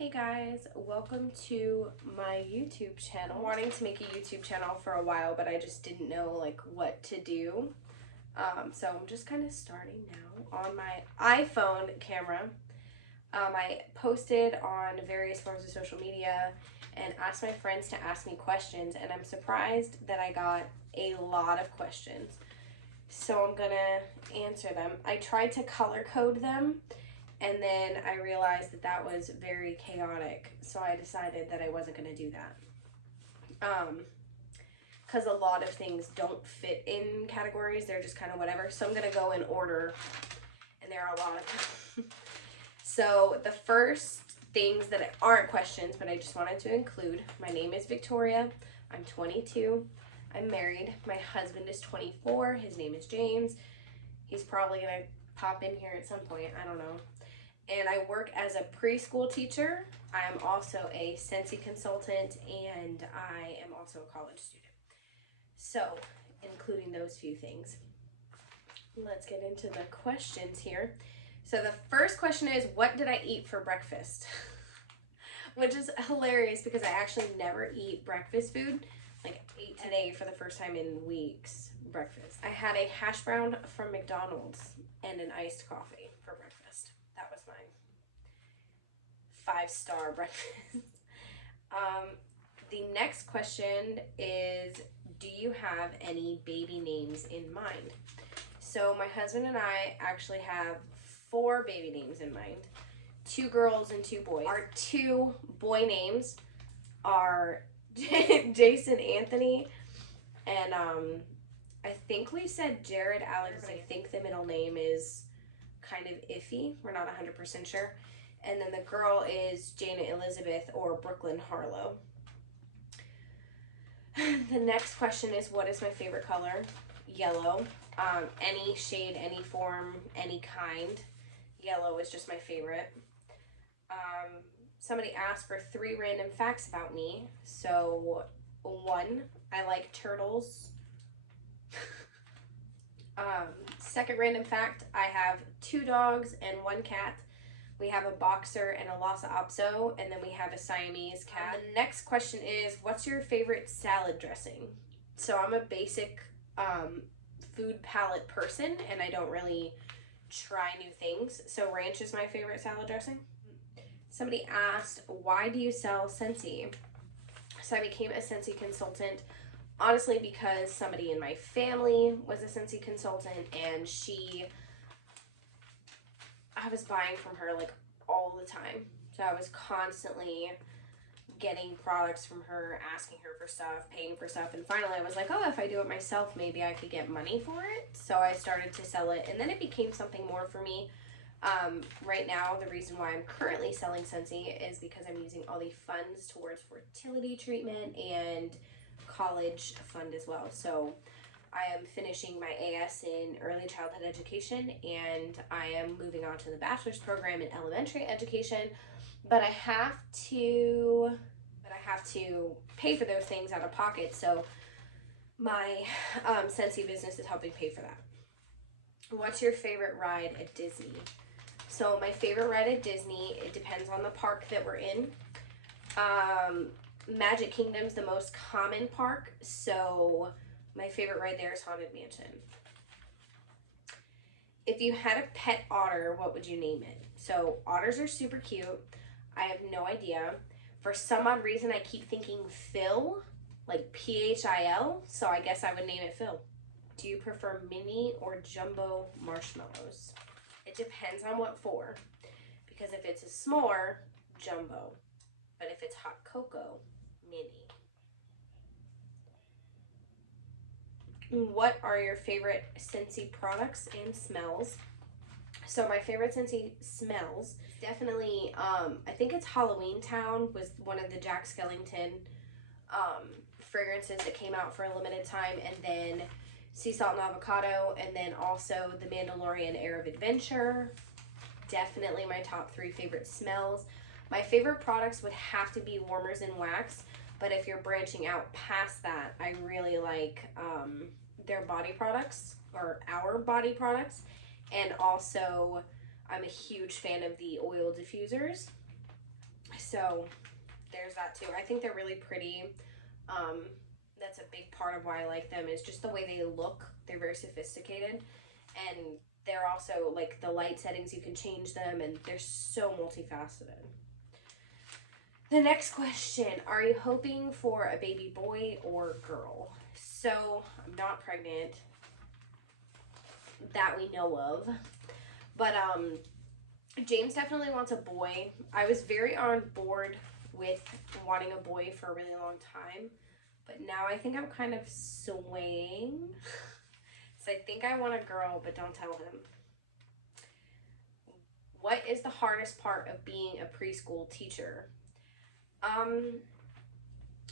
Hey guys, welcome to my YouTube channel. I'm wanting to make a YouTube channel for a while, but I just didn't know like what to do. So I'm just kind of starting now on my iPhone camera. I posted on various forms of social media and asked my friends to ask me questions, and I'm surprised that I got a lot of questions. So I'm gonna answer them. I tried to color code them, and then I realized that that was very chaotic, so I decided that I wasn't going to do that. Because a lot of things don't fit in categories, they're just kind of whatever. So I'm going to go in order, and there are a lot of them. So the first things that aren't questions, but I just wanted to include, my name is Victoria, I'm 22, I'm married, my husband is 24, his name is James, he's probably going to pop in here at some point, I don't know. And I work as a preschool teacher. I am also a Scentsy consultant, and I am also a college student. So, including those few things. Let's get into the questions here. So the first question is, what did I eat for breakfast? Which is hilarious because I actually never eat breakfast food. Like, I ate today for the first time in weeks, breakfast. I had a hash brown from McDonald's and an iced coffee for breakfast. That was my 5-star breakfast. The next question is, do you have any baby names in mind? So my husband and I actually have 4 baby names in mind. 2 girls and 2 boys. Our 2 boy names are Jason Anthony, and I think we said Jared Alex. I think the middle name is kind of iffy. We're not 100% sure. And then the girl is Jana Elizabeth or Brooklyn Harlow. The next question is, what is my favorite color? Yellow. Any shade, any form, any kind. Yellow is just my favorite. Somebody asked for 3 random facts about me. So 1, I like turtles. Second random fact, I have 2 dogs and 1 cat. We have a boxer and a Lhasa Apso, and then we have a Siamese cat. The next question is, what's your favorite salad dressing? So I'm a basic food palette person, and I don't really try new things. So ranch is my favorite salad dressing. Somebody asked, why do you sell Scentsy? So I became a Scentsy consultant, honestly, because somebody in my family was a Scentsy consultant, and I was buying from her like all the time. So I was constantly getting products from her, asking her for stuff, paying for stuff. And finally I was like, oh, if I do it myself, maybe I could get money for it. So I started to sell it, and then it became something more for me. Right now, the reason why I'm currently selling Scentsy is because I'm using all the funds towards fertility treatment and college fund as well. So I am finishing my AS in early childhood education, and I am moving on to the bachelor's program in elementary education, but I have to pay for those things out of pocket. So my Scentsy business is helping pay for that. What's your favorite ride at Disney? So my favorite ride at Disney, it depends on the park that we're in. Magic Kingdom's the most common park, so my favorite ride there is Haunted Mansion. If you had a pet otter, what would you name it? So otters are super cute. I have no idea. For some odd reason, I keep thinking Phil, like Phil, so I guess I would name it Phil. Do you prefer mini or jumbo marshmallows? It depends on what for, because if it's a s'more, jumbo, but if it's hot cocoa, mini. What are your favorite Scentsy products and smells? So my favorite Scentsy smells, definitely, I think it's Halloween Town was one of the Jack Skellington fragrances that came out for a limited time, and then Sea Salt and Avocado, and then also the Mandalorian Air of Adventure. Definitely my top 3 favorite smells. My favorite products would have to be warmers and wax, but if you're branching out past that, I really like their body products, or our body products, and also I'm a huge fan of the oil diffusers. So there's that too. I think they're really pretty. That's a big part of why I like them, is just the way they look. They're very sophisticated, and they're also like the light settings, you can change them, and they're so multifaceted. The next question, are you hoping for a baby boy or girl? So I'm not pregnant that we know of, but James definitely wants a boy. I was very on board with wanting a boy for a really long time, but now I think I'm kind of swaying. So I think I want a girl, but don't tell him. What is the hardest part of being a preschool teacher?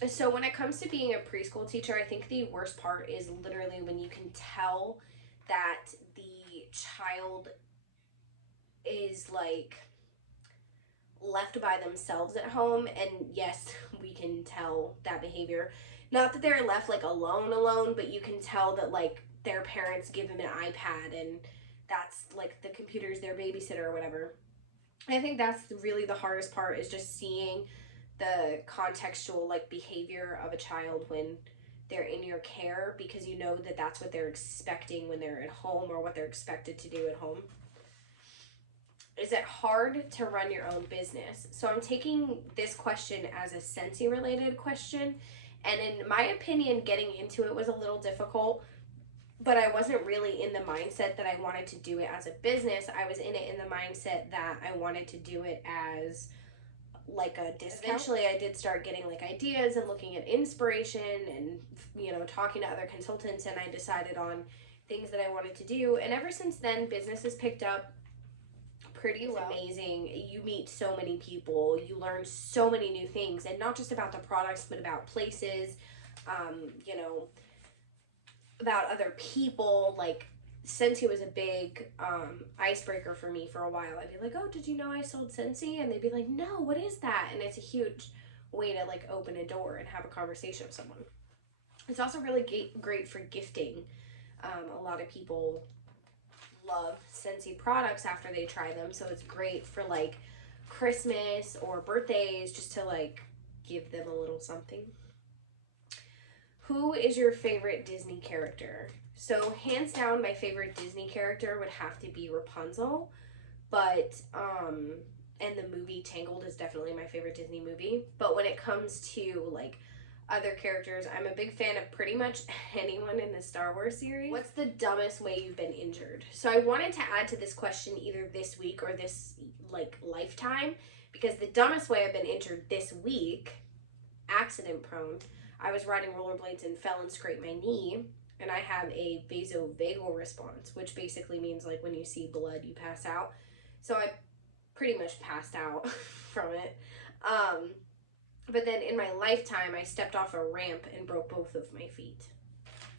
So when it comes to being a preschool teacher, I think the worst part is literally when you can tell that the child is like left by themselves at home. And yes, we can tell that behavior. Not that they're left like alone, but you can tell that like their parents give them an iPad and that's like the computer's their babysitter or whatever. I think that's really the hardest part, is just seeing the contextual like behavior of a child when they're in your care, because you know that that's what they're expecting when they're at home, or what they're expected to do at home. Is it hard to run your own business? So I'm taking this question as a Scentsy related question, and in my opinion, getting into it was a little difficult, but I wasn't really in the mindset that I wanted to do it as a business. I was in it in the mindset that I wanted to do it as like a discount. Eventually I did start getting like ideas and looking at inspiration and, you know, talking to other consultants, and I decided on things that I wanted to do. And ever since then, business has picked up pretty well. It's amazing. You meet so many people, you learn so many new things, and not just about the products, but about places, you know, about other people. Like Scentsy was a big icebreaker for me for a while. I'd be like, oh, did you know I sold Scentsy? And they'd be like, no, what is that? And it's a huge way to like open a door and have a conversation with someone. It's also really great for gifting. A lot of people love Scentsy products after they try them, so it's great for like Christmas or birthdays, just to like give them a little something. Who is your favorite Disney character? So hands down, my favorite Disney character would have to be Rapunzel, but and the movie Tangled is definitely my favorite Disney movie. But when it comes to like other characters, I'm a big fan of pretty much anyone in the Star Wars series. What's the dumbest way you've been injured? So I wanted to add to this question either this week or this like lifetime, because the dumbest way I've been injured this week, accident prone. I was riding rollerblades and fell and scraped my knee, and I have a vasovagal response, which basically means like when you see blood, you pass out. So I pretty much passed out from it. But then in my lifetime, I stepped off a ramp and broke both of my feet.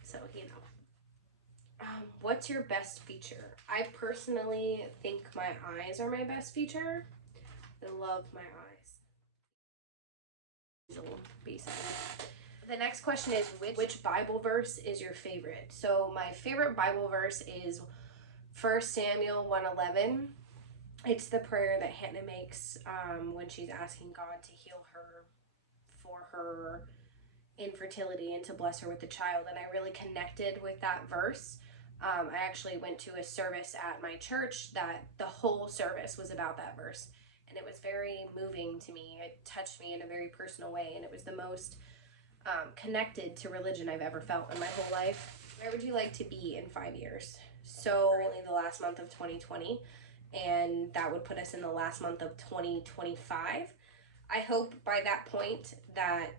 So, you know. What's your best feature? I personally think my eyes are my best feature. I love my eyes. Basically. The next question is, which Bible verse is your favorite? So my favorite Bible verse is 1 Samuel 1:11. It's the prayer that Hannah makes when she's asking God to heal her for her infertility and to bless her with a child. And I really connected with that verse. I actually went to a service at my church that the whole service was about that verse. And it was very moving to me. It touched me in a very personal way. And it was the most connected to religion I've ever felt in my whole life. Where would you like to be in 5 years? So really the last month of 2020, and that would put us in the last month of 2025. I hope by that point that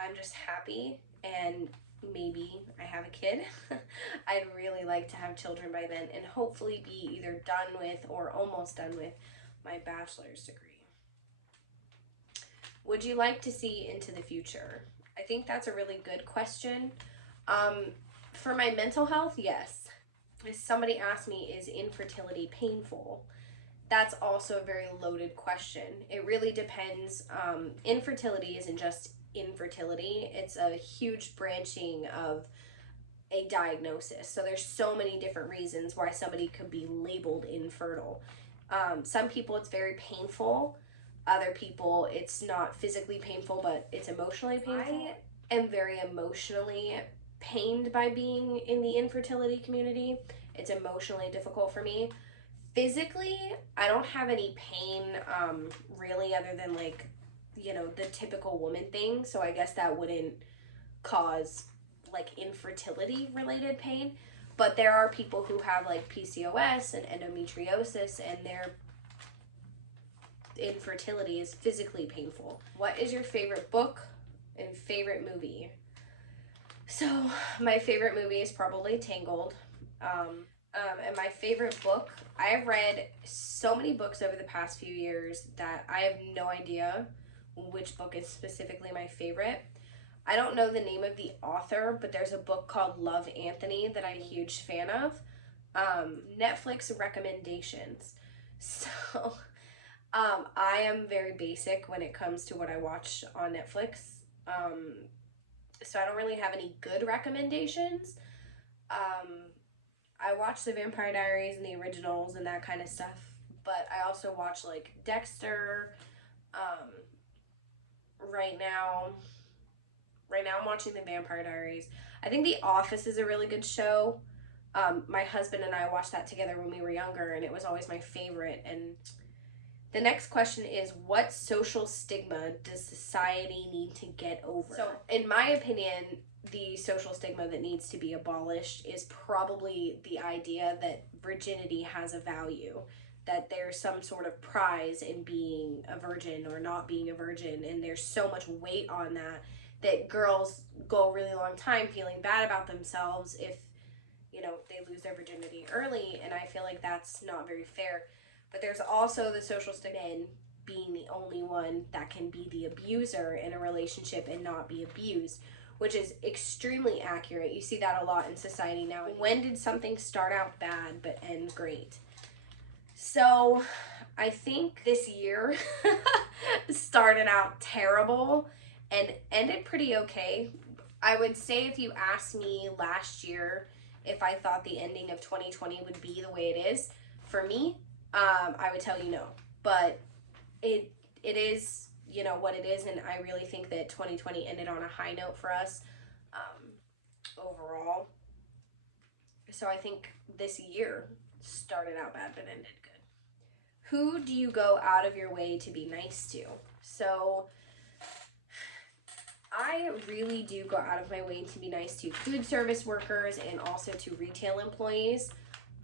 I'm just happy and maybe I have a kid. I'd really like to have children by then, and hopefully be either done with or almost done with my bachelor's degree. Would you like to see into the future? I think that's a really good question. For my mental health, yes. If somebody asked me, is infertility painful? That's also a very loaded question. It really depends. Infertility isn't just infertility. It's a huge branching of a diagnosis. So there's so many different reasons why somebody could be labeled infertile. Some people it's very painful. other people it's not physically painful, but it's emotionally painful. I am very emotionally pained by being in the infertility community. It's emotionally difficult for me. Physically, I don't have any pain really, other than like, you know, the typical woman thing. So I guess that wouldn't cause like infertility related pain. But there are people who have like PCOS and endometriosis, and their infertility is physically painful. What is your favorite book and favorite movie? So my favorite movie is probably Tangled. And my favorite book, I have read so many books over the past few years that I have no idea which book is specifically my favorite. I don't know the name of the author, but there's a book called Love, Anthony that I'm a huge fan of. Netflix recommendations. So I am very basic when it comes to what I watch on Netflix. So I don't really have any good recommendations. I watch the Vampire Diaries and the originals and that kind of stuff, but I also watch like Dexter. Right now I'm watching the Vampire Diaries. I think The Office is a really good show. My husband and I watched that together when we were younger, and it was always my favorite. And the next question is, what social stigma does society need to get over? So, in my opinion, the social stigma that needs to be abolished is probably the idea that virginity has a value, that there's some sort of prize in being a virgin or not being a virgin, and there's so much weight on that girls go a really long time feeling bad about themselves if, you know, they lose their virginity early, and I feel like that's not very fair. But there's also the social stigma in being the only one that can be the abuser in a relationship and not be abused, which is extremely accurate. You see that a lot in society now. When did something start out bad but end great? So I think this year started out terrible and ended pretty okay. I would say if you asked me last year if I thought the ending of 2020 would be the way it is, for me, I would tell you no. But it is, you know, what it is, and I really think that 2020 ended on a high note for us overall. So I think this year started out bad but ended good. Who do you go out of your way to be nice to? So I really do go out of my way to be nice to food service workers and also to retail employees.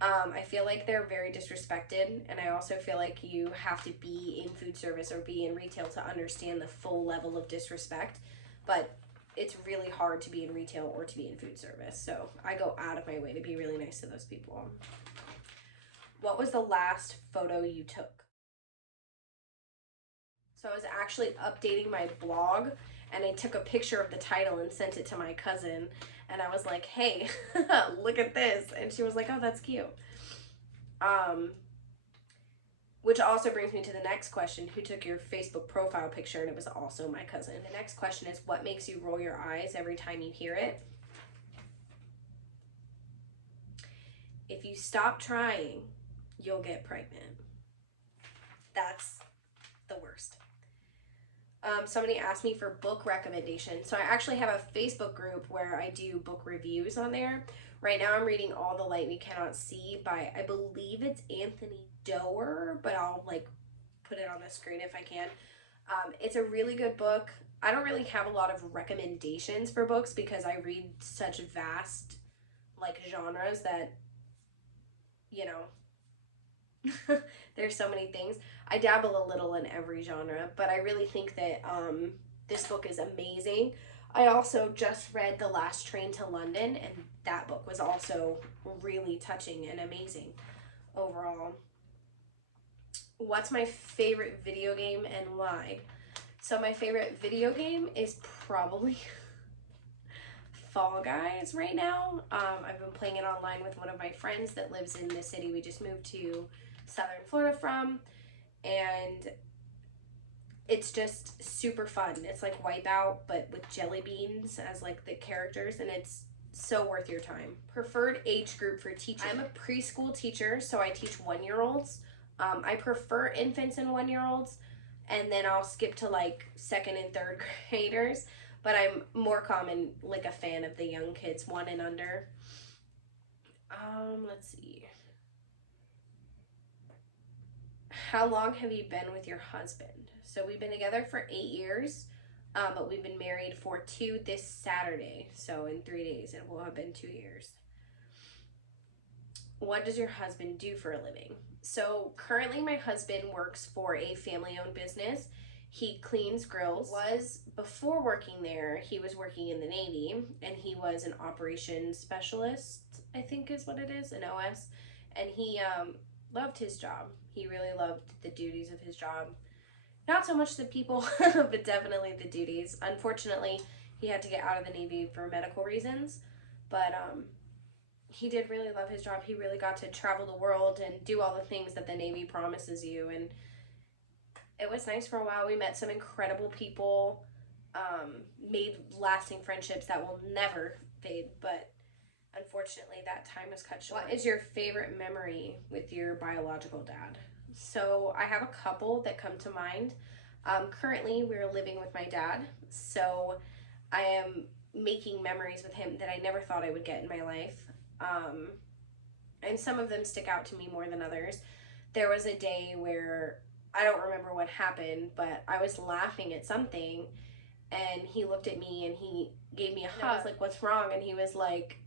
I feel like they're very disrespected, and I also feel like you have to be in food service or be in retail to understand the full level of disrespect, but it's really hard to be in retail or to be in food service, so I go out of my way to be really nice to those people. What was the last photo you took? So I was actually updating my blog, and I took a picture of the title and sent it to my cousin, and I was like, hey, look at this. And she was like, oh, that's cute. Which also brings me to the next question, who took your Facebook profile picture? And it was also my cousin. The next question is, what makes you roll your eyes every time you hear it? If you stop trying, you'll get pregnant. That's the worst. Somebody asked me for book recommendations. So I actually have a Facebook group where I do book reviews on there. Right now I'm reading All the Light We Cannot See by, I believe it's Anthony Doerr, but I'll like put it on the screen if I can. It's a really good book. I don't really have a lot of recommendations for books because I read such vast like genres that, you know, there's so many things. I dabble a little in every genre, but I really think that this book is amazing. I also just read The Last Train to London, and that book was also really touching and amazing overall. What's my favorite video game and why? So my favorite video game is probably Fall Guys right now. I've been playing it online with one of my friends that lives in the city we just moved to Southern Florida from, and it's just super fun. It's like Wipeout, but with jelly beans as like the characters, and it's so worth your time. Preferred age group for teaching. I'm a preschool teacher, so I teach 1-year-olds. I prefer infants and 1-year-olds. and then I'll skip to like second and third graders, but I'm more common like a fan of the young kids, 1 and under. Let's see. How long have you been with your husband? So we've been together for 8 years, but we've been married for 2 this Saturday. So in 3 days, it will have been 2 years. What does your husband do for a living? So currently my husband works for a family-owned business. He cleans grills. Before working there, he was working in the Navy, and he was an operations specialist, I think is what it is, an OS. And he loved his job. He really loved the duties of his job. Not so much the people, but definitely the duties. Unfortunately, he had to get out of the Navy for medical reasons, but he did really love his job. He really got to travel the world and do all the things that the Navy promises you, and it was nice for a while. We met some incredible people, made lasting friendships that will never fade, but unfortunately that time was cut short. What is your favorite memory with your biological dad? So I have a couple that come to mind. Currently we're living with my dad, so I am making memories with him that I never thought I would get in my life. And some of them stick out to me more than others. There was a day where I don't remember what happened, but I was laughing at something, and he looked at me and he gave me a hug. I was like, "What's wrong?" And he was like,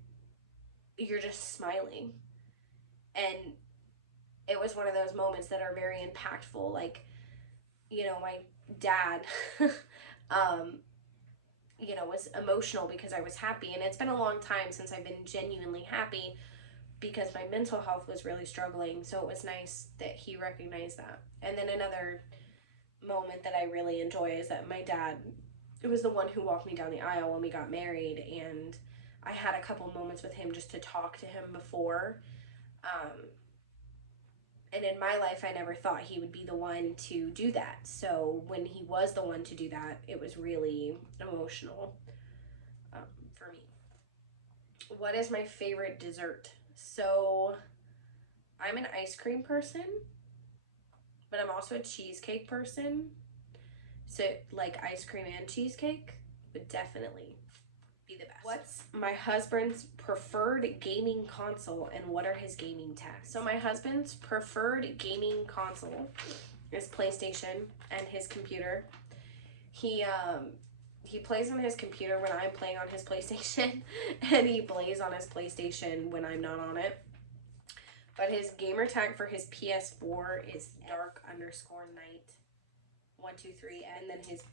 "You're just smiling." And it was one of those moments that are very impactful. Like, you know, my dad, you know, was emotional because I was happy. And it's been a long time since I've been genuinely happy because my mental health was really struggling. So it was nice that he recognized that. And then another moment that I really enjoy is that my dad, it was the one who walked me down the aisle when we got married. And I had a couple moments with him just to talk to him before. And in my life, I never thought he would be the one to do that. So when he was the one to do that, it was really emotional for me. What is my favorite dessert? So I'm an ice cream person, but I'm also a cheesecake person. So like ice cream and cheesecake would definitely be the best. What's my husband's preferred gaming console and what are his gaming tasks? So my husband's preferred gaming console is PlayStation and his computer. He plays on his computer when I'm playing on his PlayStation, and he plays on his PlayStation when I'm not on it. But his gamer tag for his PS4 is dark_night123, and then his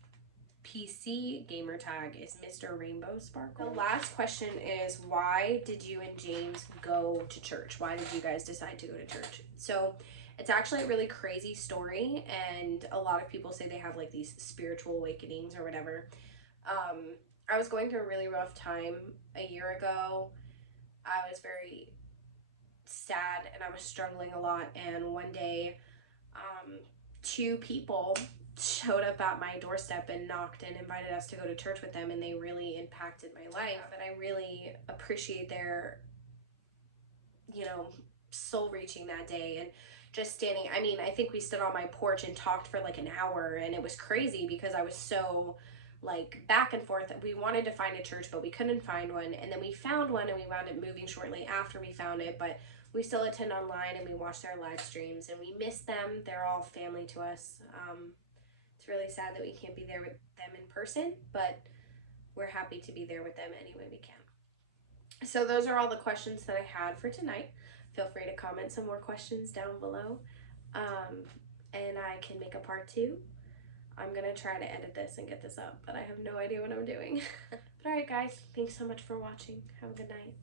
PC gamer tag is Mr. Rainbow Sparkle. The last question is, why did you and James go to church? Why did you guys decide to go to church? So it's actually a really crazy story, and a lot of people say they have like these spiritual awakenings or whatever. I was going through a really rough time a year ago. I was very sad and I was struggling a lot, and one day 2 people showed up at my doorstep and knocked and invited us to go to church with them, and they really impacted my life. And I really appreciate their, you know, soul reaching that day and just standing. I mean, I think we stood on my porch and talked for like an hour, and it was crazy because I was so like back and forth. We wanted to find a church, but we couldn't find one, and then we found one and we wound up moving shortly after we found it, but we still attend online and we watch their live streams, and we miss them. They're all family to us. It's really sad that we can't be there with them in person, but we're happy to be there with them any way we can. So those are all the questions that I had for tonight. Feel free to comment some more questions down below, and I can make a part 2. I'm going to try to edit this and get this up, but I have no idea what I'm doing. But alright guys, thanks so much for watching. Have a good night.